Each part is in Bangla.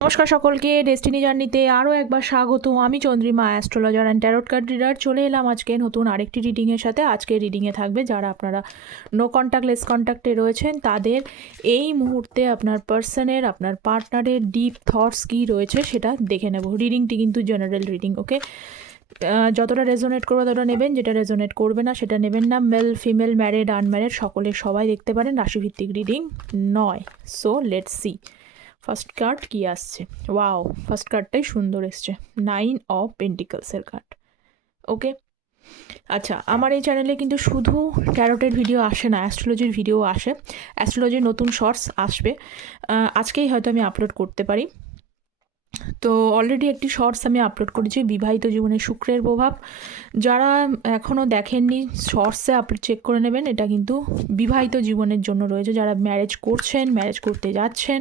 নমস্কার সকলকে, ডেস্টিনি জার্নিতে আরও একবার স্বাগত। আমি Chandrima, astrologer and tarot card reader. চলে এলাম আজকে নতুন আরেকটি রিডিংয়ের সাথে। আজকের রিডিংয়ে থাকবে যারা আপনারা নো কন্ট্যাক্ট লেস কন্ট্যাক্টে রয়েছেন তাদের এই মুহূর্তে আপনার পার্সনের, আপনার পার্টনারের ডিপ থটস কী রয়েছে সেটা দেখে নেব। রিডিংটি কিন্তু জেনারেল রিডিং, ওকে? যতটা রেজোনেট করবে ততটা নেবেন, যেটা রেজোনেট করবে না সেটা নেবেন না। মেল ফিমেল, ম্যারিড আনম্যারিড সবাই দেখতে পারেন, রাশিভিত্তিক রিডিং নয়। So let's see first card কি আসছে। ওয়াও, ফার্স্ট কার্ডটাই সুন্দর এসছে, 9 অফ পেন্টিকলসের কার্ড। ওকে, আচ্ছা, আমার এই চ্যানেলে কিন্তু শুধু ট্যারোটের ভিডিও আসে না, অ্যাস্ট্রোলজির ভিডিও আসে। অ্যাস্ট্রোলজির নতুন শর্টস আসবে, আজকেই হয়তো আমি আপলোড করতে পারি। তো অলরেডি একটি শর্টস আমি আপলোড করেছি, বিবাহিত জীবনে শুক্রের প্রভাব। যারা এখনও দেখেননি শর্টসে আপনি চেক করে নেবেন, এটা কিন্তু বিবাহিত জীবনের জন্য রয়েছে। যারা ম্যারেজ করছেন, ম্যারেজ করতে যাচ্ছেন,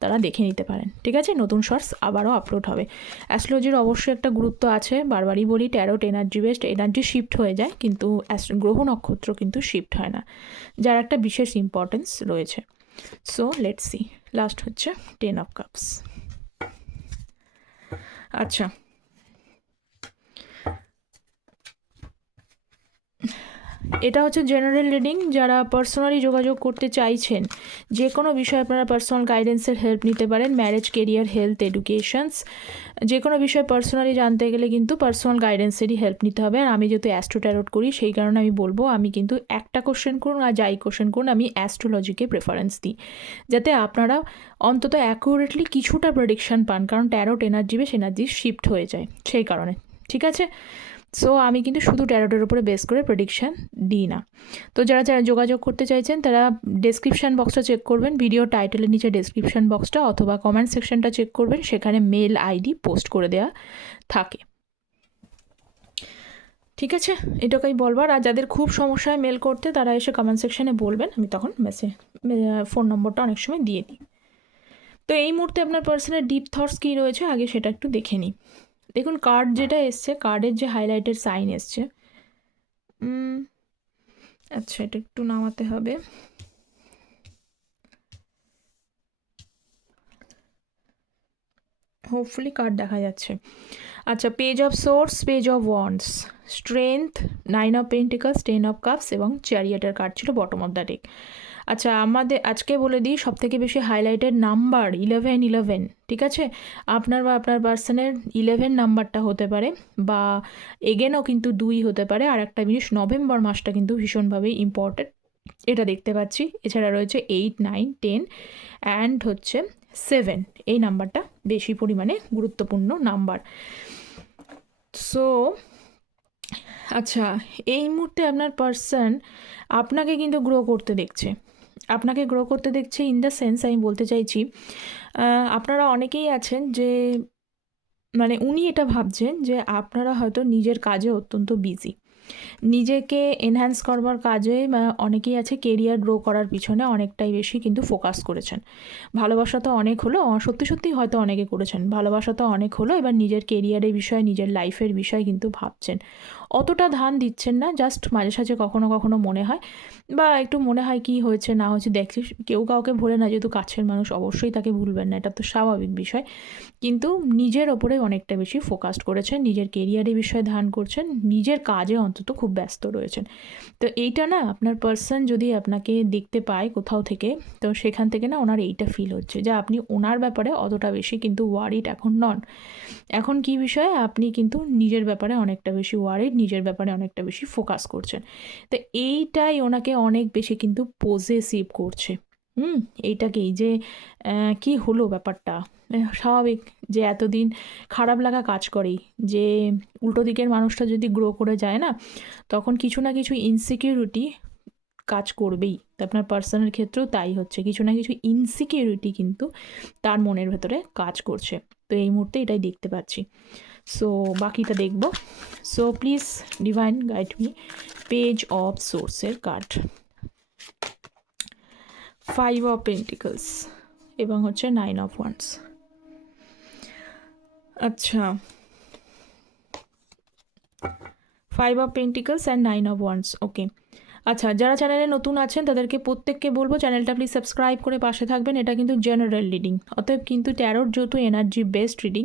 তারা দেখে নিতে পারেন, ঠিক আছে? নতুন শর্টস আবারও আপলোড হবে। অ্যাস্ট্রোলজির অবশ্যই একটা গুরুত্ব আছে, বারবারই বলি, tarot energy based, energy shift হয়ে যায় কিন্তু গ্রহ নক্ষত্র কিন্তু শিফট হয় না, যার একটা বিশেষ ইম্পর্টেন্স রয়েছে। সো লেটস সি, লাস্ট হচ্ছে 10 অফ কাপস। আচ্ছা, এটা হচ্ছে জেনারেল রিডিং। যারা পার্সোনালি যোগাযোগ করতে চাইছেন, যে কোনো বিষয়ে আপনারা পার্সোনাল গাইডেন্সের হেল্প নিতে পারেন। ম্যারেজ, কেরিয়ার, হেলথ, এডুকেশনস, যে কোনো বিষয়ে পার্সোনালি জানতে গেলে কিন্তু পার্সোনাল গাইডেন্সেরই হেল্প নিতে হবে। আর আমি যেহেতু অ্যাস্ট্রো ট্যারোট করি, সেই কারণে আমি বলবো, আমি কিন্তু একটা কোশ্চেন করুন আর যাই কোশ্চেন করুন, আমি অ্যাস্ট্রোলজিকে প্রেফারেন্স দিই, যাতে আপনারা অন্তত অ্যাকুরেটলি কিছুটা প্রেডিকশান পান, কারণ ট্যারোট এনার্জি বেশ এনার্জি শিফট হয়ে যায় সেই কারণে, ঠিক আছে? সো আমি কিন্তু শুধু ট্যারোটের উপরে বেস করে প্রেডিকশান দিই না। তো যারা যারা যোগাযোগ করতে চাইছেন তারা ডেসক্রিপশান বক্সটা চেক করবেন, ভিডিও টাইটেলের নিচে ডেসক্রিপশান বক্সটা, অথবা কমেন্ট সেকশনটা চেক করবেন, সেখানে মেল আইডি পোস্ট করে দেওয়া থাকে, ঠিক আছে? এটাকেই বলবার। আর যাদের খুব সমস্যা হয় মেল করতে, তারা এসে কমেন্ট সেকশানে বলবেন, আমি তখন ফোন নম্বরটা অনেক সময় দিয়ে দিই। তো এই মুহূর্তে আপনার পার্সনের ডিপ থটস কী রয়েছে আগে সেটা একটু দেখে নিই। দেখুন, কার্ড যেটা এসছে, কার্ডের যে হাইলাইটের সাইন এসছে, আচ্ছা এটা একটু নামাতে হবে। হোপফুলি কার্ড দেখা যাচ্ছে। আচ্ছা, page of swords, page of wands, strength, 9 of pentacles, 10 of cups এবং চ্যারিয়টের কার্ড ছিল বটম অফ দ্য ডেক। আচ্ছা, আমাদের আজকে বলে দিই, সবথেকে বেশি হাইলাইটেড নাম্বার 11, ঠিক আছে? আপনার বা আপনার পার্সনের 11 নাম্বারটা হতে পারে, বা এগেনও কিন্তু 2 হতে পারে। আর একটা জিনিস, নভেম্বর মাসটা কিন্তু ভীষণভাবেই ইম্পর্টেন্ট, এটা দেখতে পাচ্ছি। এছাড়া রয়েছে 8, 9, 10 অ্যান্ড হচ্ছে 7, এই নাম্বারটা বেশি পরিমাণে গুরুত্বপূর্ণ নাম্বার। সো আচ্ছা, এই মুহূর্তে আপনার পার্সন আপনাকে কিন্তু গ্রো করতে দেখছে, আপনাকে গ্রো করতে দেখছে ইন দ্য সেন্স, আমি বলতে চাইছি, আপনারা অনেকেই আছেন যে, মানে উনি এটা ভাবছেন যে আপনারা হয়তো নিজের কাজে অত্যন্ত বিজি, নিজেকে এনহ্যান্স করবার কাজে অনেকেই আছে কেরিয়ার গ্রো করার পিছনে অনেকটাই বেশি কিন্তু ফোকাস করেছেন। ভালোবাসা তো অনেক হলো, সত্যি সত্যিই হয়তো অনেকে করেছেন, ভালোবাসা তো অনেক হলো, এবার নিজের কেরিয়ারের বিষয়, নিজের লাইফের বিষয় কিন্তু ভাবছেন, অতটা ধ্যান দিচ্ছেন না। জাস্ট মাঝে সাঝে কখনো কখনো মনে হয়, বা একটু মনে হয় কি হয়েছে না হয়েছে দেখছিস, কেউ কাউকে ভুলে না, যেহেতু কাছের মানুষ অবশ্যই তাকে ভুলবেন না, এটা তো স্বাভাবিক বিষয়। কিন্তু নিজের ওপরে অনেকটা বেশি ফোকাসড করেছেন, নিজের কেরিয়ারের বিষয়ে ধ্যান করছেন, নিজের কাজে অন্তত খুব ব্যস্ত রয়েছেন। তো এইটা না, আপনার পার্সন যদি আপনাকে দেখতে পায় কোথাও থেকে, তো সেখান থেকে না ওনার এইটা ফিল হচ্ছে যে আপনি ওনার ব্যাপারে অতটা বেশি কিন্তু ওয়ারিড এখন নন। এখন কি বিষয়ে আপনি কিন্তু নিজের ব্যাপারে অনেকটা বেশি ওয়ারিড, নিজের ব্যাপারে অনেকটা বেশি ফোকাস করছেন। তো এইটাই ওনাকে অনেক বেশি কিন্তু পজেসিভ করছে। এইটাকেই যে কি হলো ব্যাপারটা, স্বাভাবিক যে এতদিন খারাপ লাগা কাজ করেই, যে উল্টো দিকের মানুষটা যদি গ্রো করে যায় না, তখন কিছু না কিছু ইনসিকিউরিটি কাজ করবেই। তো আপনার পার্সনের ক্ষেত্রেও তাই হচ্ছে, কিছু না কিছু ইনসিকিউরিটি কিন্তু তার মনের ভেতরে কাজ করছে। তো এই মুহূর্তে এটাই দেখতে পাচ্ছি। সো বাকিটা দেখব। So please divine guide me, page of সোর্সের কার্ড, 5 অফ পেন্টিকলস এবং হচ্ছে 9 অফ ওয়ান্ডস। আচ্ছা, 5 of pentacles and 9 of wands, okay. আচ্ছা, যারা চ্যানেলে নতুন আছেন তাদেরকে প্রত্যেককে বলবো চ্যানেলটা প্লিজ সাবস্ক্রাইব করে পাশে থাকবেন। এটা কিন্তু জেনারেল রিডিং, অতএব কিন্তু ট্যারোর যেহেতু এনার্জি বেসড রিডিং,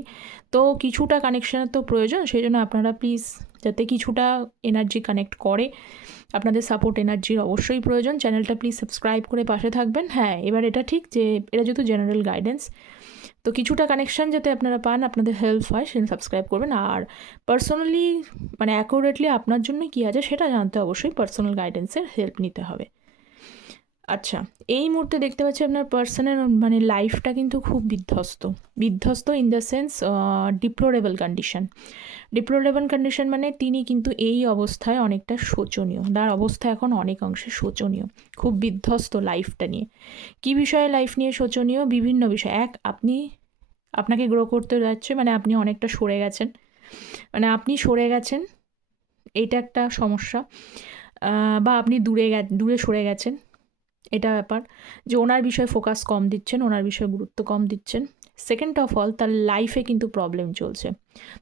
তো কিছুটা কানেকশানের তো প্রয়োজন। সেই জন্য আপনারা প্লিজ যাতে কিছুটা এনার্জি কানেক্ট করে, আপনাদের সাপোর্ট এনার্জির অবশ্যই প্রয়োজন। চ্যানেলটা প্লিজ সাবস্ক্রাইব করে পাশে থাকবেন। হ্যাঁ, এবার এটা ঠিক যে এটা যেহেতু জেনারেল গাইডেন্স, তো কিছুটা কানেকশান যাতে আপনারা পান, আপনাদের হেল্প হয়, সেটা সাবস্ক্রাইব করবেন। আর পার্সোনালি মানে অ্যাকুরেটলি আপনার জন্য কী আছে সেটা জানতে অবশ্যই পার্সোনাল গাইডেন্সের হেল্প নিতে হবে। আচ্ছা, এই মুহূর্তে দেখতে পাচ্ছি আপনার পার্সনের মানে লাইফটা কিন্তু খুব বিধ্বস্ত in the sense deplorable condition. Deplorable condition মানে তিনি কিন্তু এই অবস্থায় অনেকটা শোচনীয়, তার অবস্থা এখন অনেক অংশে শোচনীয়, খুব বিধ্বস্ত লাইফটা নিয়ে। কী বিষয়ে লাইফ নিয়ে শোচনীয়? বিভিন্ন বিষয়। আপনাকে গ্রো করতে যাচ্ছে, মানে আপনি অনেকটা সরে গেছেন, এইটা একটা সমস্যা। বা আপনি দূরে সরে গেছেন, এটা ব্যাপার যে ওনার বিষয়ে ফোকাস কম দিচ্ছেন, ওনার বিষয়ে গুরুত্ব কম দিচ্ছেন। সেকেন্ড অফ অল, তার লাইফে কিন্তু প্রবলেম চলছে।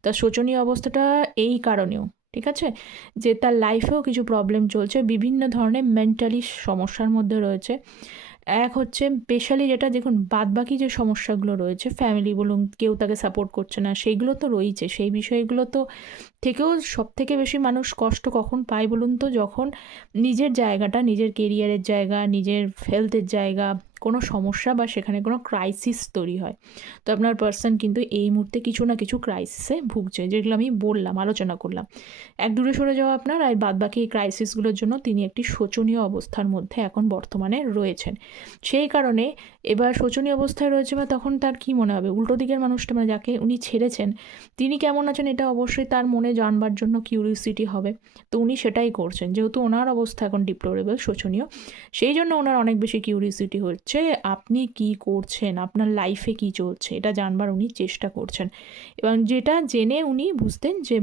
তার শোচনীয় অবস্থাটা এই কারণেও, ঠিক আছে, যে তার লাইফেও কিছু প্রবলেম চলছে, বিভিন্ন ধরনের মেন্টালি সমস্যার মধ্যে রয়েছে। এক হচ্ছে স্পেশালি যেটা দেখুন, বাদবাকি যে সমস্যাগুলো রয়েছে, ফ্যামিলি বলুন, কেউ তাকে সাপোর্ট করছে না, সেইগুলো তো রয়েছে। সেই বিষয়গুলো তো থেকেও সবথেকে বেশি মানুষ কষ্ট কখন পায় বলুন তো? যখন নিজের জায়গাটা, নিজের কেরিয়ারের জায়গা, নিজের হেলথের জায়গা কোনো সমস্যা বা সেখানে কোনো ক্রাইসিস তৈরি হয়। তো আপনার পার্সন কিন্তু এই মুহূর্তে কিছু না কিছু ক্রাইসিসে ভুগছে, যেগুলো আমি বললাম, আলোচনা করলাম। দূরে সরে যাওয়া আপনার, আর বাদবাকি এই ক্রাইসিসগুলোর জন্য তিনি একটি শোচনীয় অবস্থার মধ্যে এখন বর্তমানে রয়েছেন। সেই কারণে এবার শোচনীয় অবস্থায় রয়েছে বা তখন তার কী মনে হবে? উল্টো দিকের মানুষটা, মানে যাকে উনি ছেড়েছেন, তিনি কেমন আছেন এটা অবশ্যই তার মনে জানবার জন্য কিউরিওসিটি হবে। তো উনি সেটাই করছেন, যেহেতু ওনার অবস্থা এখন ডিপ্লোরেবল, শোচনীয়, সেই জন্য ওনার অনেক বেশি কিউরিওসিটি হচ্ছে আপনি কি করছেন, আপনার লাইফে কি চলছে, এটা জানবার উনি চেষ্টা করছেন। এবং যেটা জেনে উনি বুঝছেন যে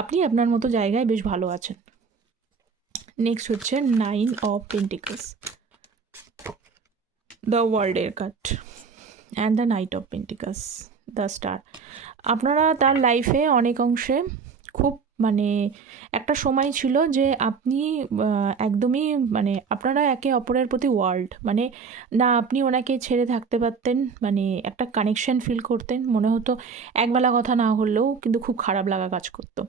আপনি আপনার মতো জায়গায় বেশ ভালো আছেন। নেক্সট হচ্ছে 9 অফ পেন্টিকলস, দ্য ওয়ার্ল্ডের card, and the night of pentacles, the star. আপনারা তার লাইফে অনেক অংশে খুব মানে একটা সময় ছিল যে আপনি একদমই মানে আপনারা একে অপরের প্রতি মানে না আপনি ওনাকে ছেড়ে থাকতে পারতেন, মানে একটা কানেকশন ফিল করতেন, মনে হতো একবেলা কথা না হলেও কিন্তু খুব খারাপ লাগা কাজ করতো,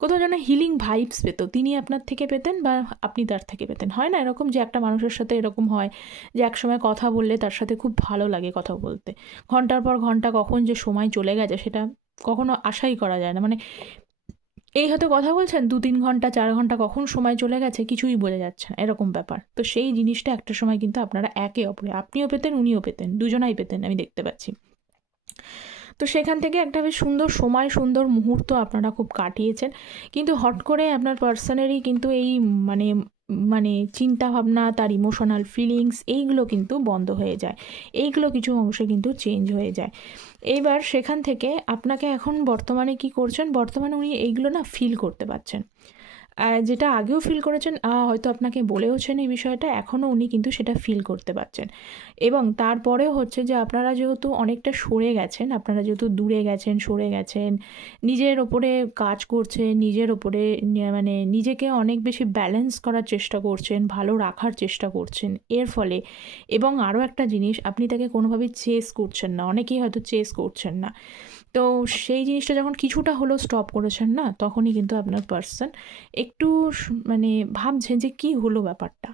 কোথাও যেন হিলিং ভাইবস পেত, তিনি আপনার থেকে পেতেন বা আপনি তার থেকে পেতেন। হয় না এরকম, যে একটা মানুষের সাথে এরকম হয় যে একসময় কথা বললে তার সাথে খুব ভালো লাগে কথা বলতে, ঘন্টার পর ঘন্টা কখন যে সময় চলে গেছে সেটা কখনো আশাই করা যায় না। মানে এই হয়তো কথা বলছেন 2-3 ঘন্টা 4 ঘন্টা, কখন সময় চলে গেছে কিছুই বোঝা যাচ্ছে না, এরকম ব্যাপার। তো সেই জিনিসটা একটা সময় কিন্তু আপনারা একে অপরে, আপনিও পেতেন উনিও পেতেন, দুজনাই পেতেন, আমি দেখতে পাচ্ছি। তো সেখান থেকে একটা বেশ সুন্দর সময়, সুন্দর মুহূর্ত আপনারা খুব কাটিয়েছেন। কিন্তু হট করে আপনার পার্সনেরই কিন্তু এই মানে মানে চিন্তাভাবনা, তার ইমোশনাল ফিলিংস, এইগুলো কিন্তু বন্ধ হয়ে যায়, এইগুলো কিছু অংশে কিন্তু চেঞ্জ হয়ে যায়। এইবার সেখান থেকে আপনাকে এখন বর্তমানে কি করছেন, বর্তমানে উনি এইগুলো না ফিল করতে পারছেন, যেটা আগেও ফিল করেছেন, হয়তো আপনাকে বলেওছেন এই বিষয়টা, এখনও উনি কিন্তু সেটা ফিল করতে পারছেন। এবং তারপরেও হচ্ছে যে আপনারা যেহেতু অনেকটা সরে গেছেন, আপনারা যেহেতু দূরে গেছেন, সরে গেছেন, নিজের ওপরে কাজ করছেন, নিজের ওপরে মানে নিজেকে অনেক বেশি ব্যালেন্স করার চেষ্টা করছেন, ভালো রাখার চেষ্টা করছেন এর ফলে। এবং আরও একটা জিনিস, আপনি তাকে কোনোভাবেই চেস করছেন না, অনেকেই হয়তো চেস করছেন না, তো সেই জিনিসটা যখন কিছুটা হলেও স্টপ করেছেন না, তখনই কিন্তু আপনার পার্সন একটু মানে ভাবছেন যে কী হলো ব্যাপারটা,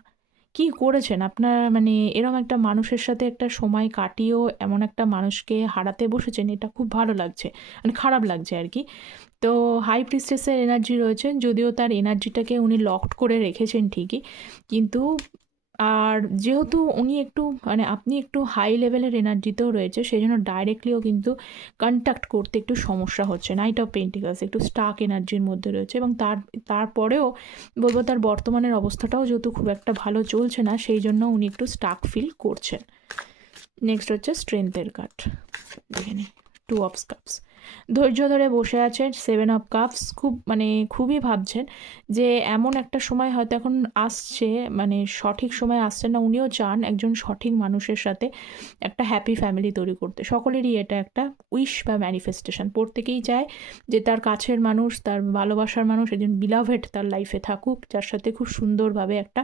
কী করেছেন আপনার, মানে এরকম একটা মানুষের সাথে একটা সময় কাটিয়েও এমন একটা মানুষকে হারাতে বসেছেন, এটা খুব ভালো লাগছে, মানে খারাপ লাগছে আর কি। তো হাই প্রিস্টেসের এনার্জি রয়েছে, যদিও তার এনার্জিটাকে উনি লকড করে রেখেছেন ঠিকই, কিন্তু আর যেহেতু উনি একটু মানে আপনি একটু হাই লেভেলের এনার্জিতেও রয়েছে, সেই জন্য ডাইরেক্টলিও কিন্তু কন্ট্যাক্ট করতে একটু সমস্যা হচ্ছে। নাইট অফ পেন্টিকলস একটু স্টাক এনার্জির মধ্যে রয়েছে, এবং তারপরেও বলবো তার বর্তমানের অবস্থাটাও যেহেতু খুব একটা ভালো চলছে না, সেই জন্য উনি একটু স্টাক ফিল করছেন। নেক্সট হচ্ছে স্ট্রেংথের কার্ড, দেখে নিই, 2 অফ কাপস। ধৈর্য ধরে বসে আছেন, 7 অফ কাপস, খুবই ভাবছেন যে এমন একটা সময় হয়তো এখন আসছে, সঠিক সময় আসছে না, উনিও চান একজন সঠিক মানুষের সাথে একটা হ্যাপি ফ্যামিলি তৈরি করতে। সকলেরই এটা একটা উইশ বা ম্যানিফেস্টেশন, প্রত্যেকেই চায় যে তার কাছের মানুষ, তার ভালোবাসার মানুষ, একজন বিলাভেড তার লাইফে থাকুক, যার সাথে খুব সুন্দরভাবে একটা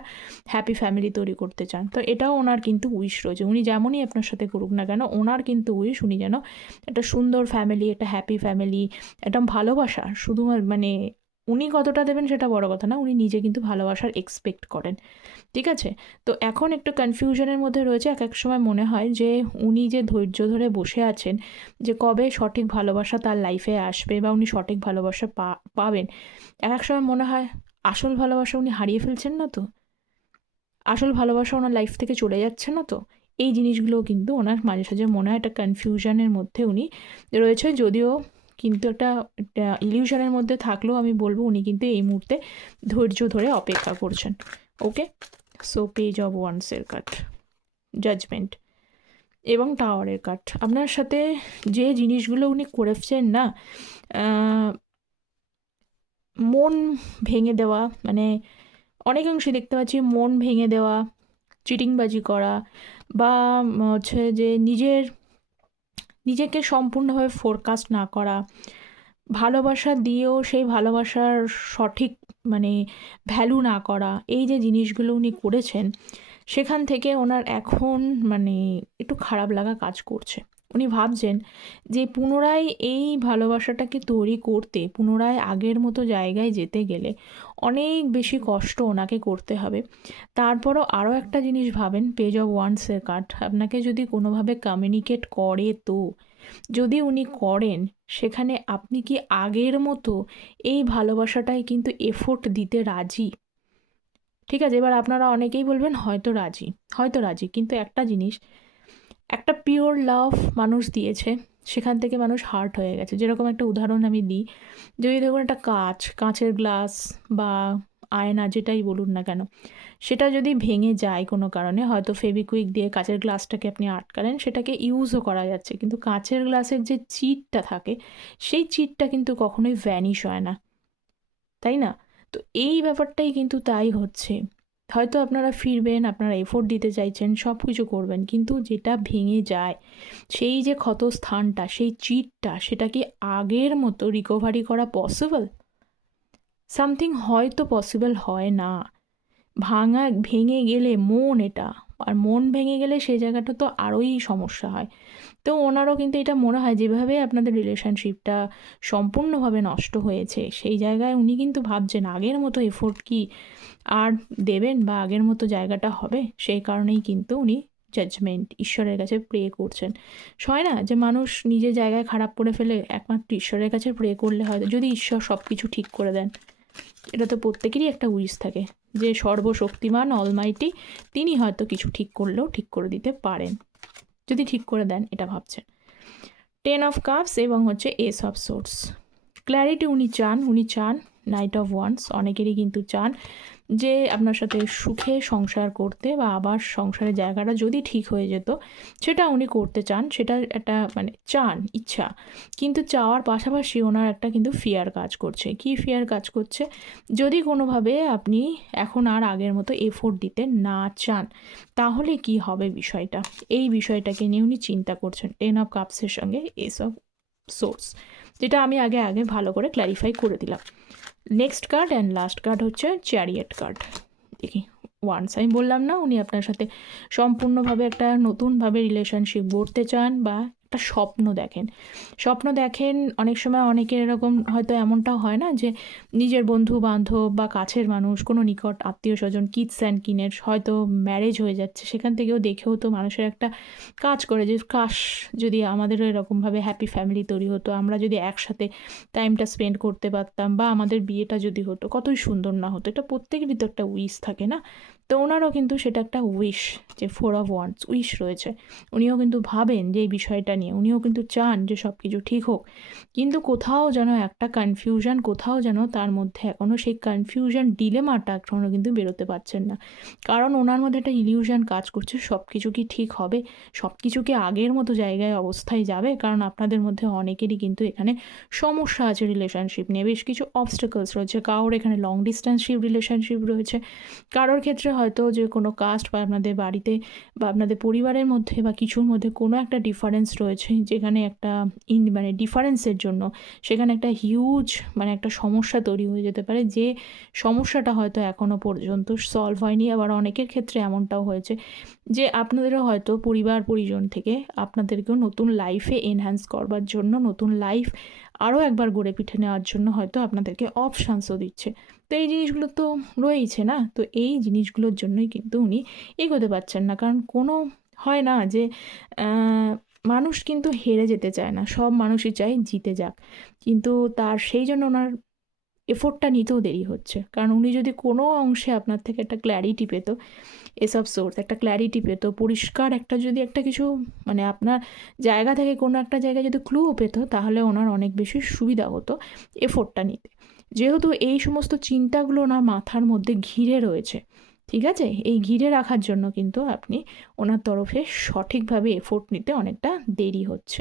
হ্যাপি ফ্যামিলি তৈরি করতে চান। তো এটাও ওনার কিন্তু উইশ রয়েছে, উনি যেমনই আপনার সাথে করুক না কেন, ওনার কিন্তু উইশ উনি যেন একটা সুন্দর ফ্যামিলি, একটা হ্যাপি ফ্যামিলি, একটা ভালোবাসা, শুধু উনি কতটা দেবেন সেটা বড় কথা না, উনি নিজে কিন্তু ভালোবাসার এক্সপেক্ট করেন। ঠিক আছে? তো এখন একটু কনফিউশনের মধ্যে রয়েছে। এক সময় মনে হয় যে উনি যে ধৈর্য ধরে বসে আছেন যে কবে সঠিক ভালোবাসা তার লাইফে আসবে বা উনি সঠিক ভালোবাসা পাবেন। এক সময় মনে হয় আসল ভালোবাসা উনি হারিয়ে ফেলছেন না তো? আসল ভালোবাসা ওনার লাইফ থেকে চলে যাচ্ছে না তো? এই জিনিসগুলোও কিন্তু ওনার মাঝে সাঝে মনে হয় একটা কনফিউশনের মধ্যে উনি রয়েছে। যদিও কিন্তু একটা ইলিউশনের মধ্যে থাকলেও আমি বলব উনি কিন্তু এই মুহূর্তে ধৈর্য ধরে অপেক্ষা করছেন। ওকে? সো পেজ অফ ওয়ান্সের কার্ড, জাজমেন্ট এবং টাওয়ারের কার্ড। আপনার সাথে যে জিনিসগুলো উনি করেছেন না, মন ভেঙে দেওয়া, অনেকাংশে দেখতে পাচ্ছি মন ভেঙে দেওয়া, চিটিংবাজি করা, বা হচ্ছে যে নিজেকে সম্পূর্ণভাবে ফোরকাস্ট না করা, ভালোবাসা দিয়েও সেই ভালোবাসার সঠিক ভ্যালু না করা, এই যে জিনিসগুলো উনি করেছেন, সেখান থেকে ওনার এখন একটু খারাপ লাগা কাজ করছে। উনি ভাবছেন যে পুনরায় এই ভালোবাসাটাকে তৈরি করতে, পুনরায় আগের মতো জায়গায় যেতে গেলে অনেক বেশি কষ্ট ওনাকে করতে হবে। তারপরও আরও একটা জিনিস ভাবেন, পেজ অফ ওয়ান্সের কার্ড আপনাকে যদি কোনোভাবে কমিউনিকেট করে, তো যদি উনি করেন, সেখানে আপনি কি আগের মতো এই ভালোবাসাটায় কিন্তু এফোর্ট দিতে রাজি? ঠিক আছে, এবার আপনারা অনেকেই বলবেন হয়তো রাজি, কিন্তু একটা জিনিস, একটা পিওর লাভ মানুষ দিয়েছে, সেখান থেকে মানুষ হার্ট হয়ে গেছে। যেরকম একটা উদাহরণ আমি দিই, যদি দেখুন একটা কাঁচের গ্লাস বা আয়না, যেটাই বলুন না কেন, সেটা যদি ভেঙে যায় কোনো কারণে, হয়তো ফেভিকুইক দিয়ে কাঁচের গ্লাসটাকে আপনি আটকালেন, সেটাকে ইউজও করা যাচ্ছে, কিন্তু কাঁচের গ্লাসের যে চিটটা থাকে, সেই চিটটা কিন্তু কখনোই ভ্যানিশ হয় না, তাই না? তো এই ব্যাপারটাই কিন্তু তাই হচ্ছে। হয়তো আপনারা ফিরবেন, আপনারা এফোর্ট দিতে চাইছেন, সব কিছু করবেন, কিন্তু যেটা ভেঙে যায়, সেই যে ক্ষতস্থানটা, সেই চিটটা, সেটা কি আগের মতো রিকভারি করা পসিবল? সামথিং হয়তো পসিবল হয় না। ভেঙে গেলে এটা, আর মন ভেঙে গেলে সেই জায়গাটা তো আরোই সমস্যা হয়। তো ওনারও কিন্তু এটা মনে হয়, যেভাবে আপনাদের রিলেশনশিপটা সম্পূর্ণভাবে নষ্ট হয়েছে, সেই জায়গায় উনি কিন্তু ভাবছেন আগের মতো এফোর্ট কি আর দেবেন, বা আগের মতো জায়গাটা হবে? সেই কারণেই কিন্তু উনি জাজমেন্ট, ঈশ্বরের কাছে প্রে করছেন। হয় না যে মানুষ নিজের জায়গায় খারাপ করে ফেলে, একমাত্র ঈশ্বরের কাছে প্রে করলে হয়তো, যদি ঈশ্বর সব কিছু ঠিক করে দেন। এটা তো প্রত্যেকেরই একটা উইশ থাকে যে সর্বশক্তিমান অলমাইটি, তিনি হয়তো কিছু ঠিক করলেও ঠিক করে দিতে পারেন, যদি ঠিক করে দেন, এটা ভাবছেন। 10 অফ কাপস এবং হচ্ছে এস অফ সোর্স। ক্ল্যারিটি উনি চান। নাইট অফ ওয়ান্স, অনেকেরই কিন্তু চান যে আপনার সাথে সুখে সংসার করতে, বা আবার সংসারের জায়গাটা যদি ঠিক হয়ে যেত, সেটা উনি করতে চান। সেটা একটা চান, ইচ্ছা, কিন্তু চাওয়ার পাশাপাশি ওনার একটা কিন্তু ফিয়ার কাজ করছে। কি ফিয়ার কাজ করছে? যদি কোনোভাবে আপনি এখন আর আগের মতো এফোর্ট দিতে না চান, তাহলে কি হবে বিষয়টা, এই বিষয়টাকে নিয়ে উনি চিন্তা করছেন। 10 অফ কাপসের সঙ্গে এস অফ সোর্স, যেটা আমি আগে ভালো করে ক্ল্যারিফাই করে দিলাম। Next card and last card হচ্ছে চ্যারিয়েট কার্ড। দেখি, ওয়ান্স আমি বললাম না, উনি আপনার সাথে সম্পূর্ণভাবে একটা নতুনভাবে রিলেশনশিপ গড়তে চান, বা একটা স্বপ্ন দেখেন। অনেক সময় অনেকের এরকম হয়তো এমনটাও হয় না যে নিজের বন্ধু বান্ধব বা কাছের মানুষ, কোনো নিকট আত্মীয় স্বজন, কিডস অ্যান্ড কিনের হয়তো ম্যারেজ হয়ে যাচ্ছে, সেখান থেকেও দেখেও তো মানুষের একটা কাজ করে যে কাশ যদি আমাদেরও এরকমভাবে হ্যাপি ফ্যামিলি তৈরি হতো, আমরা যদি একসাথে টাইমটা স্পেন্ড করতে পারতাম, বা আমাদের বিয়েটা যদি হতো, কতই সুন্দর না হতো। এটা প্রত্যেকেরই তো একটা উইশ থাকে না? তো ওনারও কিন্তু সেটা একটা উইশ, যে 4 অফ ওয়ান্স উইশ রয়েছে। উনিও কিন্তু ভাবেন যে এই বিষয়টা নিয়ে, উনিও কিন্তু চান যে সব কিছু ঠিক হোক, কিন্তু কোথাও যেন একটা কনফিউশন, কোথাও যেন তার মধ্যে এখনও সেই কনফিউশন ডিলেমাটা এখনও কিন্তু বেরোতে পারছেন না। কারণ ওনার মধ্যে একটা ইলিউশন কাজ করছে সব কিছু কি ঠিক হবে, সব কিছু কি আগের মতো জায়গায় অবস্থায় যাবে। কারণ আপনাদের মধ্যে অনেকেরই কিন্তু এখানে সমস্যা আছে রিলেশনশিপ নিয়ে, বেশ কিছু অবস্টাকলস রয়েছে। কারোর এখানে লং ডিস্টেন্সশিপ রিলেশনশিপ রয়েছে, কারোর ক্ষেত্রে হয়তো যে কোনো কাস্ট বা আপনাদের বাড়িতে বা আপনাদের পরিবারের মধ্যে বা কিছুর মধ্যে কোনো একটা ডিফারেন্স রয়েছে, যেখানে একটা মানে ডিফারেন্সের জন্য সেখানে একটা হিউজ মানে একটা সমস্যা তৈরি হয়ে যেতে পারে, যে সমস্যাটা হয়তো এখনও পর্যন্ত সলভ হয়নি। আবার অনেকের ক্ষেত্রে এমনটাও হয়েছে যে আপনাদেরও হয়তো পরিবার পরিজন থেকে আপনাদেরকেও নতুন লাইফে এনহ্যান্স করবার জন্য, নতুন লাইফ আরও একবার গড়ে পিঠে নেওয়ার জন্য হয়তো আপনাদেরকে অপশানসও দিচ্ছে। তো এই জিনিসগুলো তো রয়েইছে না, তো এই জিনিসগুলোর জন্যই কিন্তু উনি এগোতে পারছেন না। কারণ কোনো হয় না যে মানুষ কিন্তু হেরে যেতে চায় না, সব মানুষই চায় জিতে যাক, কিন্তু তার সেই জন্য ওনার এফোর্টটা নিতেও দেরি হচ্ছে। কারণ উনি যদি কোনো অংশে আপনার থেকে একটা ক্ল্যারিটি পেত, এসব সোর্স একটা ক্ল্যারিটি পেত, পরিষ্কার একটা যদি একটা কিছু মানে আপনার জায়গা থেকে কোনো একটা জায়গায় যদি ক্লুও পেত, তাহলে ওনার অনেক বেশি সুবিধা হতো এফোর্টটা নিতে। যেহেতু এই সমস্ত চিন্তাগুলো ওনার মাথার মধ্যে ঘিরে রয়েছে, ঠিক আছে, এই ঘিরে রাখার জন্য কিন্তু আপনি ওনার তরফে সঠিকভাবে এফোর্ট নিতে অনেকটা দেরি হচ্ছে।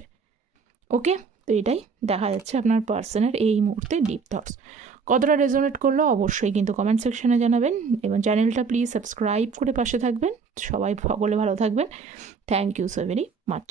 ওকে, তো এটাই দেখা যাচ্ছে আপনার পার্সনের এই মুহূর্তে ডিপ থটস। কতটা রেজোনেট করলো অবশ্যই কিন্তু কমেন্ট সেকশনে জানাবেন, এবং চ্যানেলটা প্লিজ সাবস্ক্রাইব করে পাশে থাকবেন। সবাই সকলে ভালো থাকবেন। Thank you so very much.